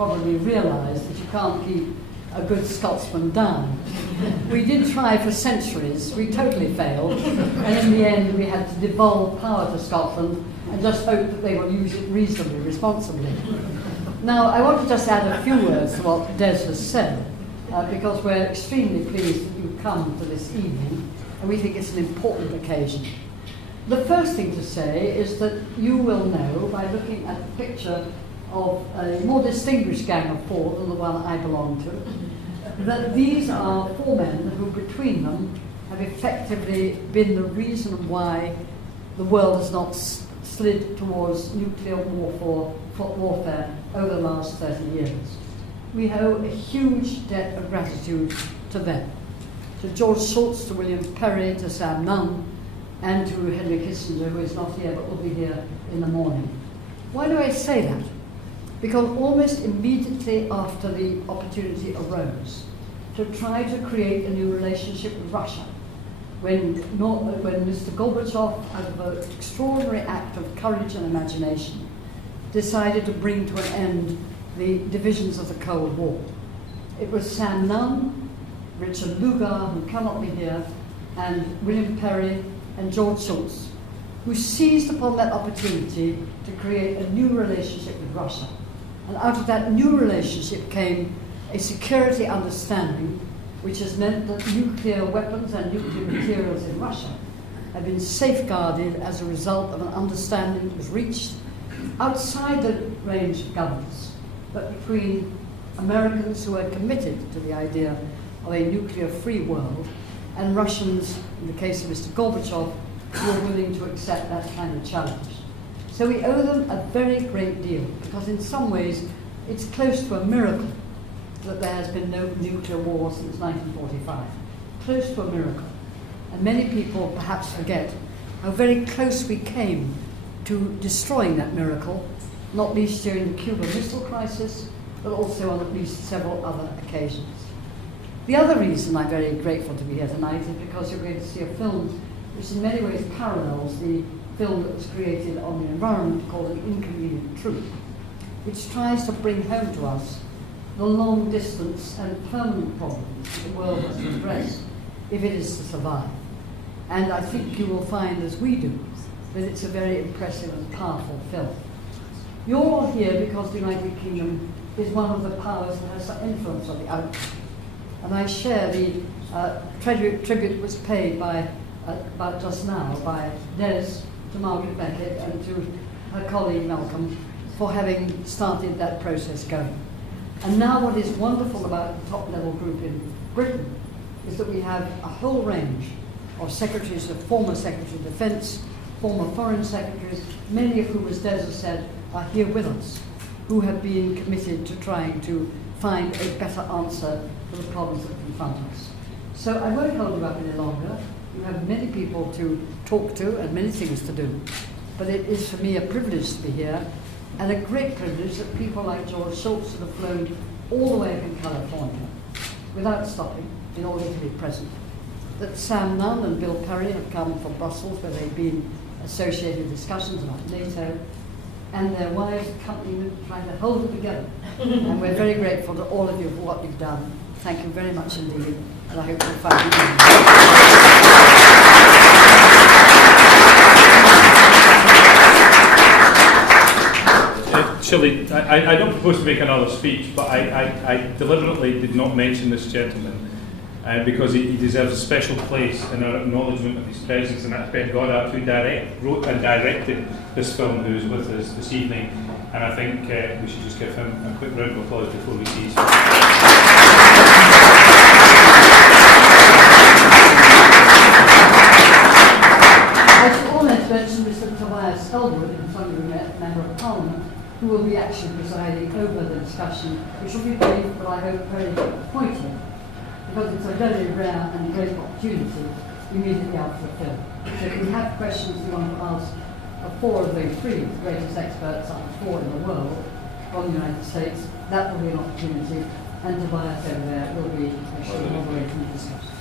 probably realise that you can't keep a good Scotsman down. We did try for centuries, we totally failed, and in the end we had to devolve power to Scotland and just hope that they will use it reasonably, responsibly. Now, I want to just add a few words to what Des has said, because we're extremely pleased that you've come to this evening, and we think it's an important occasion. The first thing to say is that you will know, by looking at the picture of a more distinguished gang of four than the one I belong to, that these are four men who, between them, have effectively been the reason why the world has not slid towards nuclear warfare over the last 30 years. We owe a huge debt of gratitude to them, to George Shultz, to William Perry, to Sam Nunn, and to Henry Kissinger, who is not here but will be here in the morning. Why do I say that? Because almost immediately after the opportunity arose to try to create a new relationship with Russia, when Mr. Gorbachev, out of an extraordinary act of courage and imagination, decided to bring to an end the divisions of the Cold War. It was Sam Nunn, Richard Lugar, who cannot be here, and William Perry and George Shultz, who seized upon that opportunity to create a new relationship with Russia. And out of that new relationship came a security understanding which has meant that nuclear weapons and nuclear materials in Russia have been safeguarded as a result of an understanding that was reached outside the range of governments, but between Americans who are committed to the idea of a nuclear-free world and Russians, in the case of Mr. Gorbachev, who are willing to accept that kind of challenge. So we owe them a very great deal, because in some ways it's close to a miracle that there has been no nuclear war since 1945. Close to a miracle. And many people perhaps forget how very close we came to destroying that miracle, not least during the Cuban Missile Crisis, but also on at least several other occasions. The other reason I'm very grateful to be here tonight is because you're going to see a film which in many ways parallels the film that was created on the environment called An Inconvenient Truth, which tries to bring home to us the long distance and permanent problems that the world has to address if it is to survive. And I think you will find, as we do, that it's a very impressive and powerful film. You're all here because the United Kingdom is one of the powers that has some influence on the outcome. And I share the tribute that was paid by, about just now, by Des to Margaret Beckett and to her colleague Malcolm for having started that process going. And now what is wonderful about the top-level group in Britain is that we have a whole range of secretaries, of former Secretary of Defence, former Foreign Secretaries, many of whom, as Des has said, are here with us, who have been committed to trying to find a better answer to the problems that confront us. So I won't hold you up any longer. You have many people to talk to and many things to do. But it is for me a privilege to be here, and a great privilege that people like George Shultz have flown all the way from California without stopping in order to be present. That Sam Nunn and Bill Perry have come from Brussels, where they've been associated discussions about NATO, and their wives accompany them, trying to hold it together. And we're very grateful to all of you for what you've done. Thank you very much indeed, and I hope you'll find it. Shirley, I don't propose to make another speech, but I deliberately did not mention this gentleman because he deserves a special place in our acknowledgement of his presence, and that's Ben Goddard, who wrote and directed this film, who is with us this evening. And I think we should just give him a quick round of applause before we see his I should almost mention Mr. Tobias Elwood, in front of the Member of Parliament, who will be actually presiding over the discussion, which will be brief, but I hope very pointed, because it's a very rare and great opportunity immediately after the film. So if you have questions you want to ask of four of the three greatest experts, out of four in the world, from the United States, that will be an opportunity, and Tobias over there will be actually moderating the discussion.